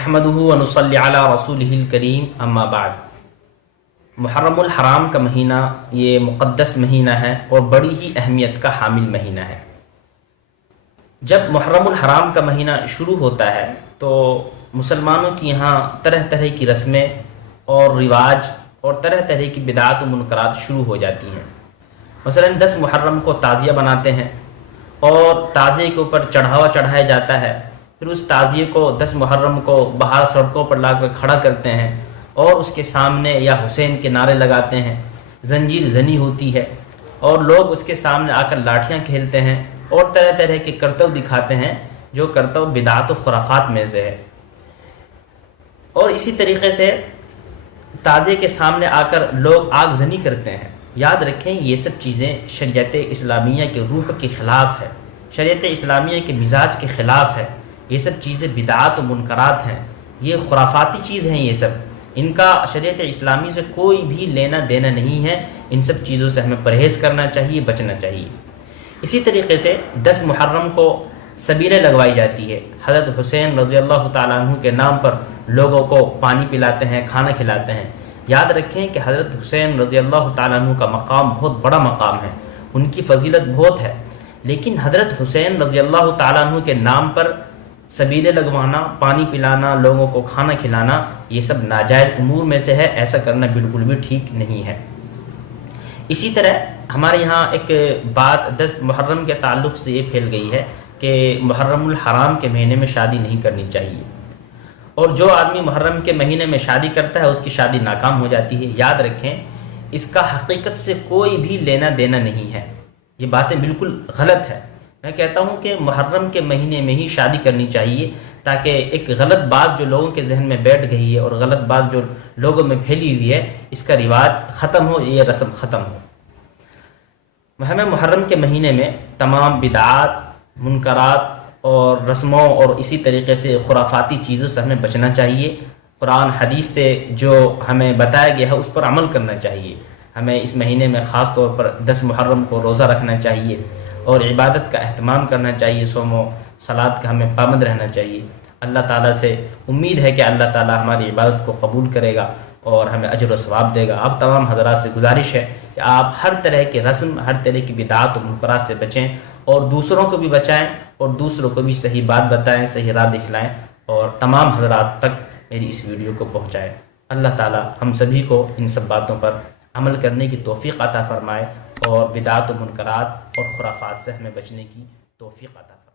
نحمدہ و نصلی علی رسولہ الکریم اما بعد۔ محرم الحرام کا مہینہ یہ مقدس مہینہ ہے اور بڑی ہی اہمیت کا حامل مہینہ ہے۔ جب محرم الحرام کا مہینہ شروع ہوتا ہے تو مسلمانوں کی یہاں طرح طرح کی رسمیں اور رواج اور طرح طرح کی بدعات و منکرات شروع ہو جاتی ہیں۔ مثلا 10 محرم کو تعزیہ بناتے ہیں اور تعزیے کے اوپر چڑھاوا چڑھایا جاتا ہے، پھر اس تعزیے کو 10 محرم کو باہر سڑکوں پر لا کر کھڑا کرتے ہیں اور اس کے سامنے یا حسین کے نعرے لگاتے ہیں، زنجیر زنی ہوتی ہے اور لوگ اس کے سامنے آ کر لاٹھیاں کھیلتے ہیں اور طرح طرح کے کرتو دکھاتے ہیں جو کرتو بدعات و خرافات میں سے ہے۔ اور اسی طریقے سے تعزیے کے سامنے آ کر لوگ آگ زنی کرتے ہیں۔ یاد رکھیں یہ سب چیزیں شریعت اسلامیہ کے روح کے خلاف ہے، شریعت اسلامیہ کے مزاج کے خلاف ہے۔ یہ سب چیزیں بدعات و منکرات ہیں، یہ خرافاتی چیز ہیں، یہ سب ان کا شریعت اسلامی سے کوئی بھی لینا دینا نہیں ہے۔ ان سب چیزوں سے ہمیں پرہیز کرنا چاہیے، بچنا چاہیے۔ اسی طریقے سے 10 محرم کو سبیلیں لگوائی جاتی ہے۔ حضرت حسین رضی اللہ تعالیٰ عنہ کے نام پر لوگوں کو پانی پلاتے ہیں، کھانا کھلاتے ہیں۔ یاد رکھیں کہ حضرت حسین رضی اللہ تعالیٰ عنہ کا مقام بہت بڑا مقام ہے، ان کی فضیلت بہت ہے، لیکن حضرت حسین رضی اللہ تعالیٰ عنہ کے نام پر سبیلیں لگوانا، پانی پلانا، لوگوں کو کھانا کھلانا، یہ سب ناجائز امور میں سے ہے۔ ایسا کرنا بالکل بھی ٹھیک نہیں ہے۔ اسی طرح ہمارے یہاں ایک بات 10 محرم کے تعلق سے یہ پھیل گئی ہے کہ محرم الحرام کے مہینے میں شادی نہیں کرنی چاہیے، اور جو آدمی محرم کے مہینے میں شادی کرتا ہے اس کی شادی ناکام ہو جاتی ہے۔ یاد رکھیں اس کا حقیقت سے کوئی بھی لینا دینا نہیں ہے، یہ باتیں بالکل غلط ہے۔ میں کہتا ہوں کہ محرم کے مہینے میں ہی شادی کرنی چاہیے تاکہ ایک غلط بات جو لوگوں کے ذہن میں بیٹھ گئی ہے اور غلط بات جو لوگوں میں پھیلی ہوئی ہے، اس کا رواج ختم ہو، یہ رسم ختم ہو۔ ہمیں محرم کے مہینے میں تمام بدعات، منکرات اور رسموں اور اسی طریقے سے خرافاتی چیزوں سے ہمیں بچنا چاہیے۔ قرآن حدیث سے جو ہمیں بتایا گیا ہے اس پر عمل کرنا چاہیے۔ ہمیں اس مہینے میں خاص طور پر 10 محرم کو روزہ رکھنا چاہیے اور عبادت کا اہتمام کرنا چاہیے، صوم و صلات کا ہمیں پابند رہنا چاہیے۔ اللہ تعالیٰ سے امید ہے کہ اللہ تعالیٰ ہماری عبادت کو قبول کرے گا اور ہمیں اجر و ثواب دے گا۔ آپ تمام حضرات سے گزارش ہے کہ آپ ہر طرح کے رسم، ہر طرح کی بدعات و منکرات سے بچیں اور دوسروں کو بھی بچائیں اور دوسروں کو بھی صحیح بات بتائیں، صحیح راہ دکھلائیں اور تمام حضرات تک میری اس ویڈیو کو پہنچائیں۔ اللہ تعالیٰ ہم سبھی کو ان سب باتوں پر عمل کرنے کی توفیق عطا فرمائے اور بدعات و منکرات اور خرافات سے ہمیں بچنے کی توفیق عطا فرمائے۔